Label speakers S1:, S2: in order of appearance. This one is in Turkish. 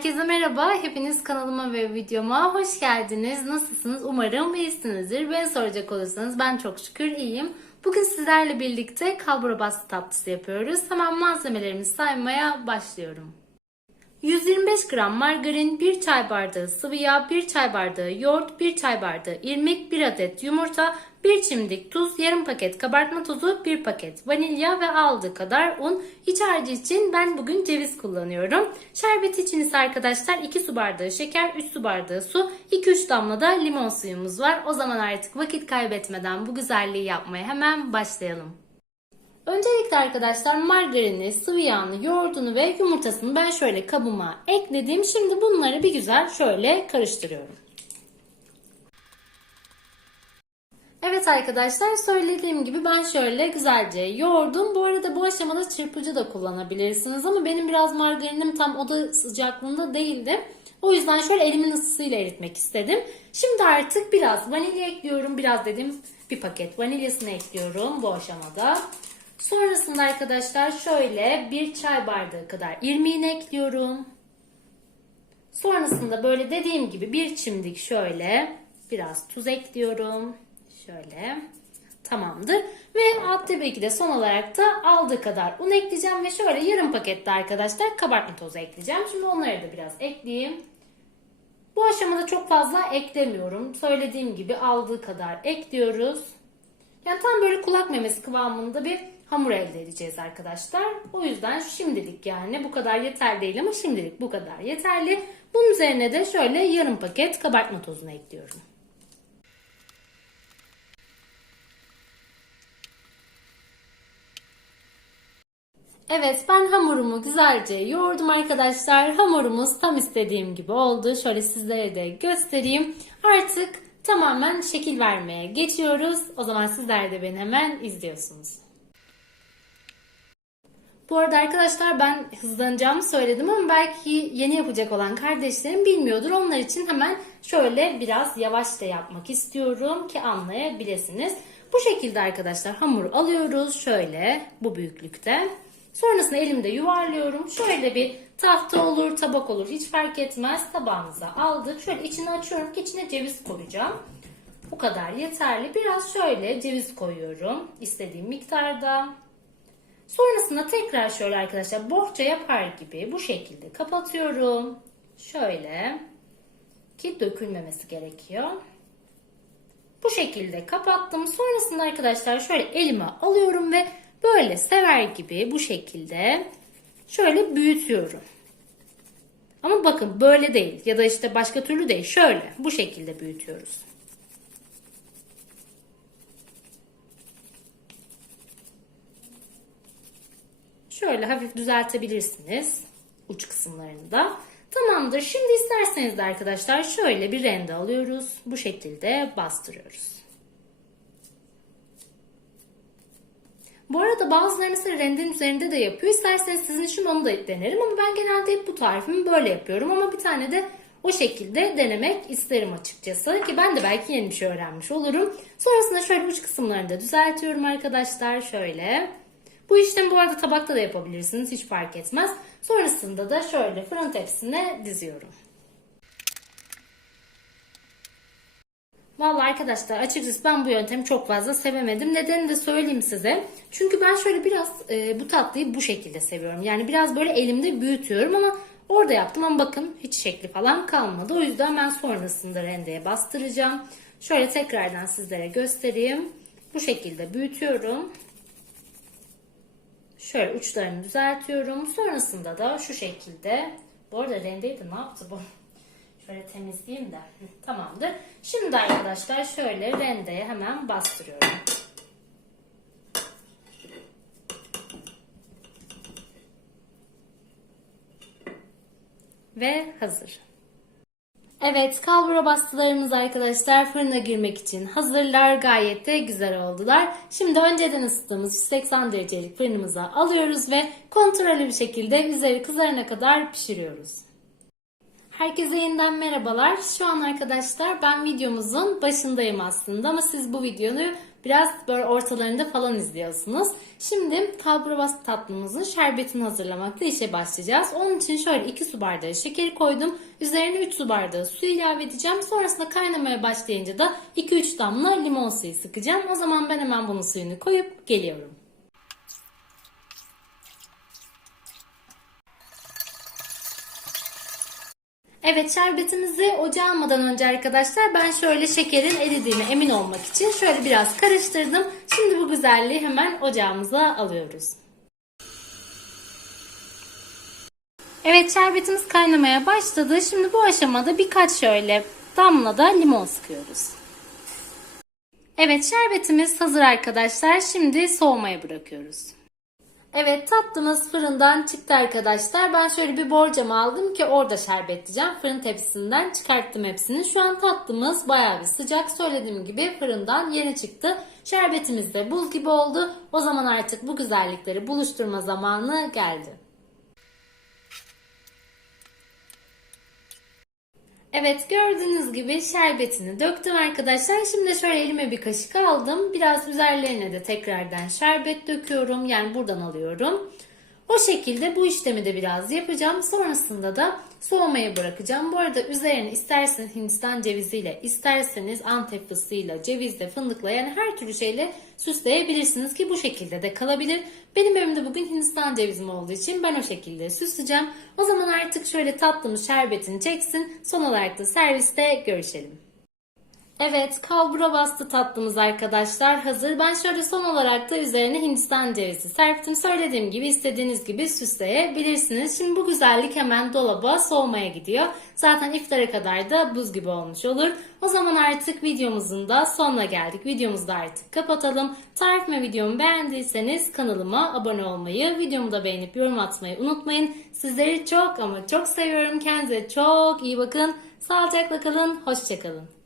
S1: Herkese merhaba. Hepiniz kanalıma ve videoma hoş geldiniz. Nasılsınız? Umarım iyisinizdir. Ben soracak olursanız ben çok şükür iyiyim. Bugün sizlerle birlikte kalbura bastı tatlısı yapıyoruz. Hemen malzemelerimizi saymaya başlıyorum. 125 gram margarin, 1 çay bardağı sıvı yağ, 1 çay bardağı yoğurt, 1 çay bardağı irmik, 1 adet yumurta, 1 çimdik tuz, yarım paket kabartma tozu, 1 paket vanilya ve aldığı kadar un. İç harcı için ben bugün ceviz kullanıyorum. Şerbet için ise arkadaşlar 2 su bardağı şeker, 3 su bardağı su, 2-3 damla da limon suyumuz var. O zaman artık vakit kaybetmeden bu güzelliği yapmaya hemen başlayalım. Öncelikle arkadaşlar margarini, sıvı yağını, yoğurdunu ve yumurtasını ben şöyle kabıma ekledim. Şimdi bunları bir güzel şöyle karıştırıyorum. Evet arkadaşlar söylediğim gibi ben şöyle güzelce yoğurdum. Bu arada bu aşamada çırpıcı da kullanabilirsiniz ama benim biraz margarinim tam oda sıcaklığında değildi. O yüzden şöyle elimin ısısıyla eritmek istedim. Şimdi artık biraz vanilya ekliyorum. Biraz dedim bir paket vanilyasını ekliyorum bu aşamada. Sonrasında arkadaşlar şöyle bir çay bardağı kadar irmiğini ekliyorum. Sonrasında böyle dediğim gibi bir çimdik şöyle biraz tuz ekliyorum. Şöyle tamamdır. Ve alt tabii de son olarak da aldığı kadar un ekleyeceğim ve şöyle yarım pakette arkadaşlar kabartma tozu ekleyeceğim. Şimdi onları da biraz ekleyeyim. Bu aşamada çok fazla eklemiyorum. Söylediğim gibi aldığı kadar ekliyoruz. Yani tam böyle kulak memesi kıvamında bir hamur elde edeceğiz arkadaşlar. O yüzden şimdilik yani bu kadar yeterli değil ama şimdilik bu kadar yeterli. Bunun üzerine de şöyle yarım paket kabartma tozunu ekliyorum. Evet ben hamurumu güzelce yoğurdum arkadaşlar. Hamurumuz tam istediğim gibi oldu. Şöyle sizlere de göstereyim. Artık tamamen şekil vermeye geçiyoruz. O zaman sizler de beni hemen izliyorsunuz. Bu arada arkadaşlar ben hızlanacağımı söyledim ama belki yeni yapacak olan kardeşlerim bilmiyordur. Onlar için hemen şöyle biraz yavaş da yapmak istiyorum ki anlayabilirsiniz. Bu şekilde arkadaşlar hamur alıyoruz şöyle bu büyüklükte. Sonrasında elimde yuvarlıyorum. Şöyle bir tahta olur, tabak olur hiç fark etmez. Tabağımıza aldık. Şöyle içini açıyorum ki içine ceviz koyacağım. Bu kadar yeterli. Biraz şöyle ceviz koyuyorum. istediğim miktarda. Sonrasında tekrar şöyle arkadaşlar bohça yapar gibi bu şekilde kapatıyorum. Şöyle ki dökülmemesi gerekiyor. Bu şekilde kapattım. Sonrasında arkadaşlar şöyle elime alıyorum ve böyle sever gibi bu şekilde şöyle büyütüyorum. Ama bakın böyle değil ya da işte başka türlü değil. Şöyle bu şekilde büyütüyoruz. Şöyle hafif düzeltebilirsiniz uç kısımlarını da. Tamamdır. Şimdi isterseniz de arkadaşlar şöyle bir rende alıyoruz. Bu şekilde bastırıyoruz. Bu arada bazıları mesela rendenin üzerinde de yapıyor. İsterseniz sizin için onu da denerim ama ben genelde hep bu tarifimi böyle yapıyorum. Ama bir tane de o şekilde denemek isterim açıkçası. Ki ben de belki yeni bir şey öğrenmiş olurum. Sonrasında şöyle uç kısımlarını da düzeltiyorum arkadaşlar. Şöyle. Bu işlemi bu arada tabakta da yapabilirsiniz. Hiç fark etmez. Sonrasında da şöyle fırın tepsisine diziyorum. Vallahi arkadaşlar açıkçası ben bu yöntemi çok fazla sevemedim. Nedenini de söyleyeyim size. Çünkü ben şöyle biraz e, bu tatlıyı bu şekilde seviyorum. Yani biraz böyle elimde büyütüyorum ama orada yaptım ama bakın hiç şekli falan kalmadı. O yüzden ben sonrasında rendeye bastıracağım. Şöyle tekrardan sizlere göstereyim. Bu şekilde büyütüyorum. Şöyle uçlarını düzeltiyorum. Sonrasında da şu şekilde. Bu arada rendeyi de ne yaptı bu? Şöyle temizleyeyim de. Tamamdır. Şimdi arkadaşlar şöyle rendeye hemen bastırıyorum. Ve hazır. Evet kalbura bastılarımız arkadaşlar fırına girmek için hazırlar. Gayet de güzel oldular. Şimdi önceden ısıttığımız 180 derecelik fırınımıza alıyoruz ve kontrollü bir şekilde üzeri kızarana kadar pişiriyoruz. Herkese yeniden merhabalar. Şu an arkadaşlar ben videomuzun başındayım aslında ama siz bu videoyu Biraz böyle ortalarında falan izliyorsunuz. Şimdi kalburabas tatlımızın şerbetini hazırlamakla işe başlayacağız. Onun için şöyle 2 su bardağı şekeri koydum. Üzerine 3 su bardağı su ilave edeceğim. Sonrasında kaynamaya başlayınca da 2-3 damla limon suyu sıkacağım. O zaman ben hemen bunun suyunu koyup geliyorum. Evet şerbetimizi ocağa almadan önce arkadaşlar ben şöyle şekerin eridiğine emin olmak için şöyle biraz karıştırdım. Şimdi bu güzelliği hemen ocağımıza alıyoruz. Evet şerbetimiz kaynamaya başladı. Şimdi bu aşamada birkaç şöyle damla da limon sıkıyoruz. Evet şerbetimiz hazır arkadaşlar. Şimdi soğumaya bırakıyoruz. Evet tatlımız fırından çıktı arkadaşlar. Ben şöyle bir borcam aldım ki orada şerbetleyeceğim. Fırın tepsisinden çıkarttım hepsini. Şu an tatlımız bayağı bir sıcak. Söylediğim gibi fırından yeni çıktı. Şerbetimiz de buz gibi oldu. O zaman artık bu güzellikleri buluşturma zamanı geldi. Evet gördüğünüz gibi şerbetini döktüm arkadaşlar. Şimdi şöyle elime bir kaşık aldım. Biraz üzerlerine de tekrardan şerbet döküyorum. Yani buradan alıyorum. O şekilde bu işlemi de biraz yapacağım. Sonrasında da soğumaya bırakacağım. Bu arada üzerine isterseniz Hindistan ceviziyle, isterseniz Antep fıstığıyla, cevizle, fındıkla yani her türlü şeyle süsleyebilirsiniz ki bu şekilde de kalabilir. Benim evimde bugün Hindistan cevizim olduğu için ben o şekilde süsleyeceğim. O zaman artık şöyle tatlımız şerbetini çeksin. Son olarak da serviste görüşelim. Evet, kalbura bastı tatlımız arkadaşlar hazır. Ben şöyle son olarak da üzerine Hindistan cevizi serptim. Söylediğim gibi istediğiniz gibi süsleyebilirsiniz. Şimdi bu güzellik hemen dolaba soğumaya gidiyor. Zaten iftara kadar da buz gibi olmuş olur. O zaman artık videomuzun da sonuna geldik. Videomuzu da artık kapatalım. Tarif ve videomu beğendiyseniz kanalıma abone olmayı, videomu da beğenip yorum atmayı unutmayın. Sizleri çok ama çok seviyorum. Kendinize çok iyi bakın. Sağlıcakla kalın, hoşçakalın.